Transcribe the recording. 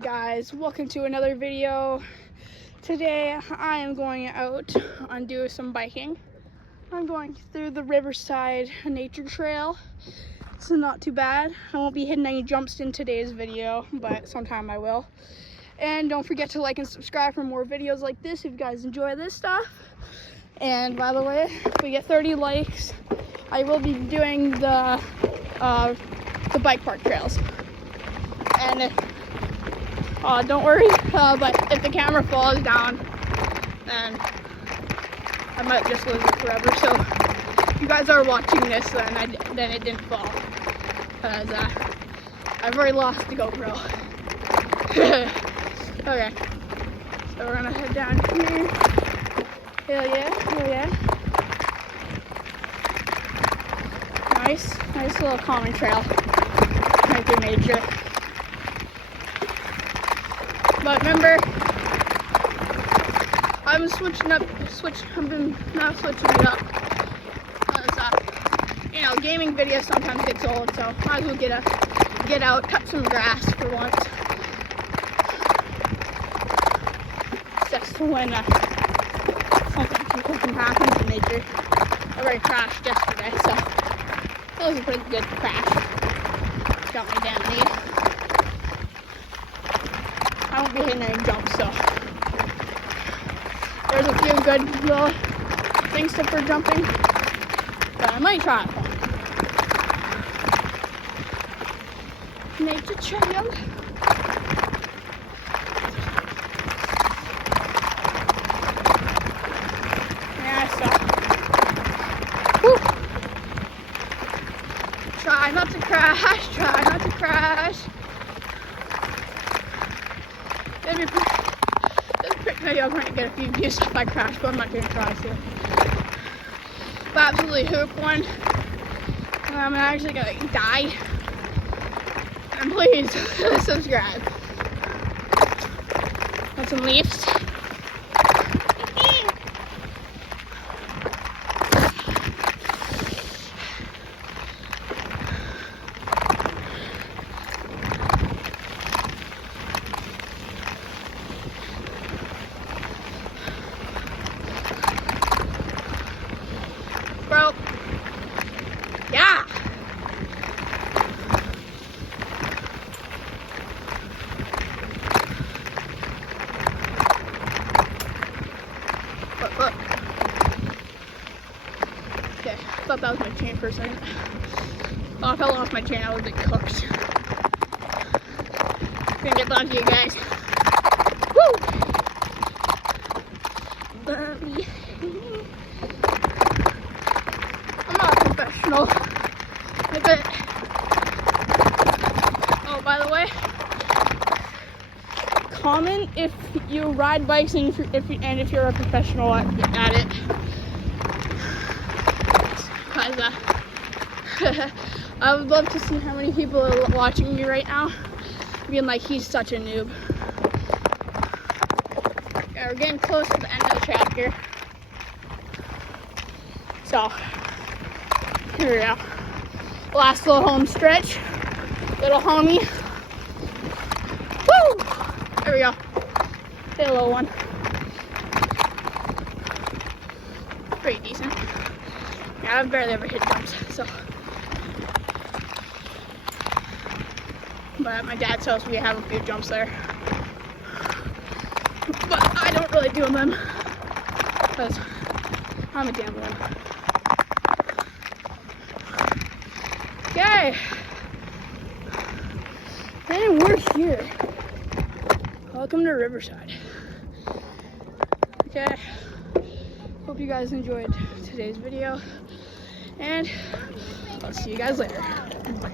Guys, welcome to another video. Today I am going out and do some biking. I'm going through the Riverside nature trail. It's not too bad. I won't be hitting any jumps in today's video, but sometime I will. And don't forget to like and subscribe for more videos like this if you guys enjoy this stuff. And by the way, if we get 30 likes, I will be doing the bike park trails. And don't worry, but if the camera falls down, then I might just lose it forever. So if you guys are watching this, then it didn't fall, because I've already lost the GoPro. Okay, so we're gonna head down here. Hell yeah, hell yeah. Nice little common trail right through nature. But remember, I've been switching it up, because, gaming videos sometimes gets old, so might as well get out, cut some grass for once. Just when something happens in nature. I already crashed yesterday, so that was a pretty good crash. Got my damn knee. I won't be hitting any jumps, so there's a few good little things for jumping, but I might try it. Nature trail. Yeah, so whew. Try not to crash. Try not to crash. This video might get a few views if I crash, but I'm not gonna try to. But absolutely hoop one. I'm actually gonna die. And please subscribe. Want some leaves? Bro, yeah. Look. Okay, I thought that was my chain for a second. Oh, if I lost my chain, I would be cooked. Gonna get back to you guys. Woo! Burly. Professional. Oh, by the way, comment if you ride bikes and if you're a professional at it. Because I would love to see how many people are watching me right now, being like, he's such a noob. Yeah, we're getting close to the end of the track here. So here we go. Last little home stretch. Little homie. Woo! There we go. Hit a little one. Pretty decent. Yeah, I've barely ever hit jumps, so. But at my dad's house, we have a few jumps there. But I don't really do them because I'm a gambler. Okay, and we're here. Welcome to Riverside. Okay, hope you guys enjoyed today's video, and I'll see you guys later. Bye.